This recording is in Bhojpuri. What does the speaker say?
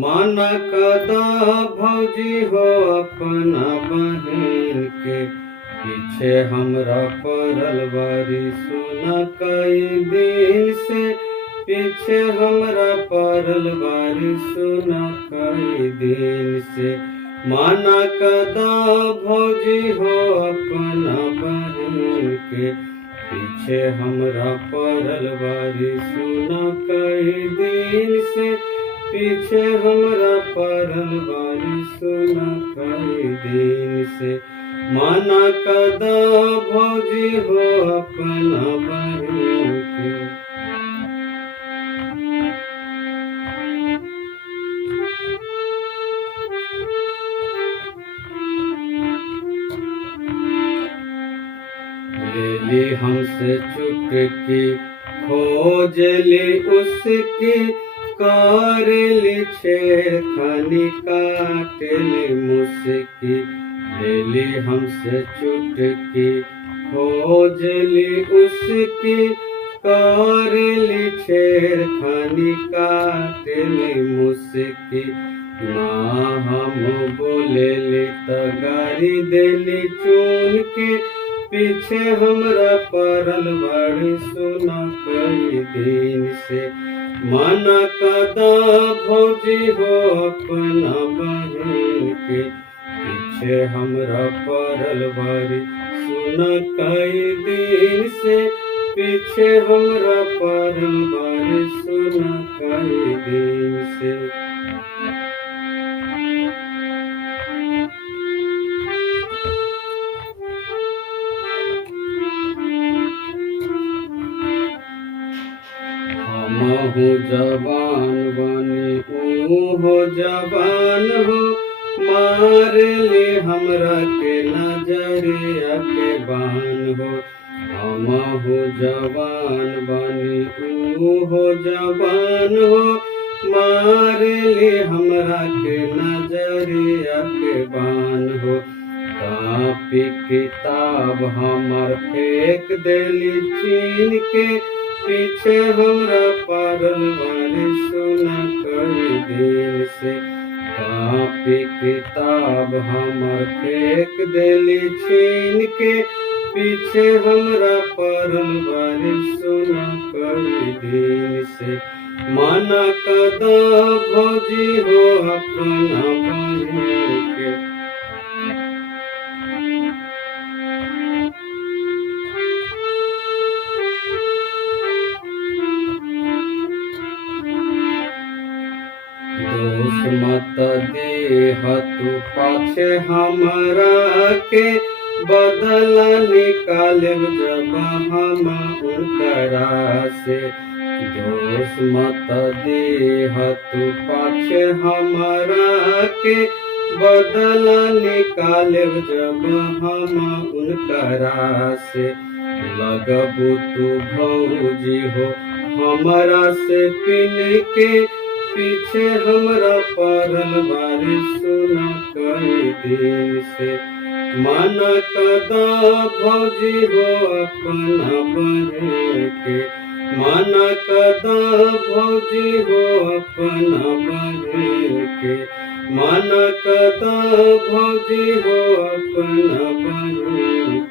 माना कदा भौजी हो अपना बहन के पीछे हमरा पड़ल बारी सुना कई दिन से। पीछे हमरा पड़ल बारी सुना कई दिन से। माना कदा भौजी हो अपना बहन के पीछे हमरा पड़ल बारी सुना कई दिन से। पीछे हमरा पड़ल बारी सुना कई दिन से। माना कदा भौजी हो अपना बहन के। लेली हमसे चुटकी खोजली उसकी करली छेड़खानी काटली मुस्की। लेली हमसे चुटकी खोजली उसकी करली छेड़खानी काटली मुस्की। ना हम बोलेली त गारी देली चुन के पीछे हमरा पड़ल बाड़ी सुना कई दिन से। माना कदा भौजी हो अपना बहन के पीछे हमरा पड़ल बाड़ी सुना कई दिन से। पीछे हमरा पड़ल बाड़ी सुना कई दिन से। हमहु जवान बनी ऊ जवान हो मार ले हमरा के नजरिया के बान हो। हमहु जवान बनी ऊ जवान हो मार ले हमरा के नजरिया के बान हो। कापी किताब हमर फेंक देली छीन के पीछे हमरा पड़ल बारी सुना कई दिन से। कापी किताब हमर फेंक देली छीन के पीछे हमरा पड़ल बारी सुना कई दिन से। माना कदा भौजी हो अपना बहन के। दोष मत देह तू पाछे हमरा के बदला निकालेब जब हम उनकरा से। दोष मत देह तू पाछे हमरा के बदला निकालेब जब हम उनकरा से। लगबू तू भौजी हो हमरा से पिन के पीछे हमरा पड़ल बारी सुना कई दिन से। माना कदा भौजी हो अपना बहन के। माना कदा भौजी हो अपना बहन के। माना कदा भौजी हो अपना बहन